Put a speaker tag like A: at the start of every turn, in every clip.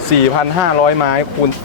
A: 4,500 ไม้คูณ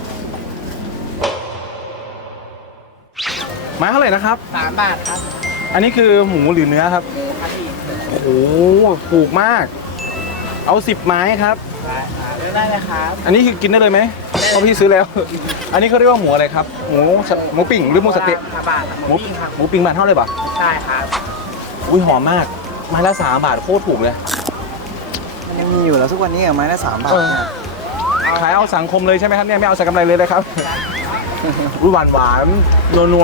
A: ไม้เท่าไหร่นะครับ
B: 3 บาทครับ
A: อันนี้คือหมูหรือเนื้อครับ
B: หมูครับพี่
A: โอ้โหถูกมาก เอา10 ไม้ครับ
B: ได้ครับเลือกได้เลยครับ
A: อันนี้คือกินได้เลยไหมเพราะพี่ซื้อแล้ว อันนี้เขาเรียกว่าหมูอะไรครับ หมูปิ่งหรือหมูสะเต๊ะ
B: 5 บาทหมูปิ้งครับ
A: หมูปิ่งบาทเท่าไหร่บาท
B: ใช่ครับ
A: อุ้ยหอมมาก ไม้ละ3 บาทโคตรถูกเลย
C: มันยังมีอยู่แล้วทุกวันนี้ไม้ละ3 บาทเนี่ย
A: ขายเอาสังคมเลยใช่ไหมครับเนี่ยไม่เอาใส่กำไรเลยนะครับ อุ้ยหวานหวานนัวนัว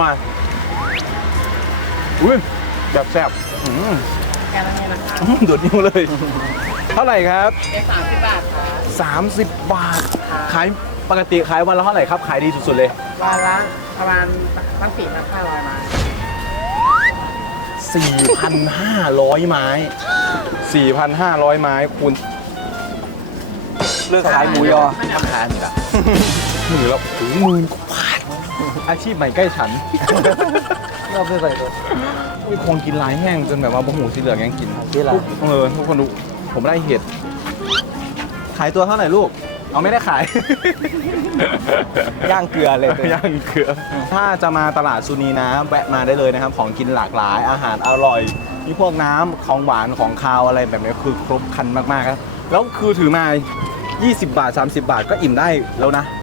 A: อุ้ยแบบแซ่บอืม
B: แค่นั้นเองนะครับ
A: ดูดนิ้วเลย เท่าไหร่ครับ
B: เล็ก30 บาทครับ
A: 30 บาท ขายปกติขายวันละเท่าไหร่ครับ ขายดีสุดๆเลย
B: วันละประมาณตั้ง4,500 ไม้
A: 4,500 ไม้ 4,500 ไม้คูณ
C: เลือกขายหมูยอ
A: ราคาหนึ่งอะมือละ10,000 กว่าบาทอาชีพใหม่ใกล้ฉัน
C: เราไปใส่ตัว
A: มีคนกินหลายแห้งจนแบบว่าบะหมูสีเหลืองยังกิน
C: ที่ไร
A: ทุกคนดูผมได้เห็ด ขายตัวเท่าไหร่ลูก เอาไม่ได้ขาย
C: ย่างเกลือเลยตัว
A: ย่างเกลือ ถ้าจะมาตลาดซูนีนะแวะมาได้เลยนะครับ ของกินหลากหลายอาหารอร่อย มีพวกน้ำของหวานของคาวอะไรแบบนี้คือครบครันมากๆครับ แล้วคือถือมา 20 บาท 30 บาทก็อิ่มได้แล้วนะ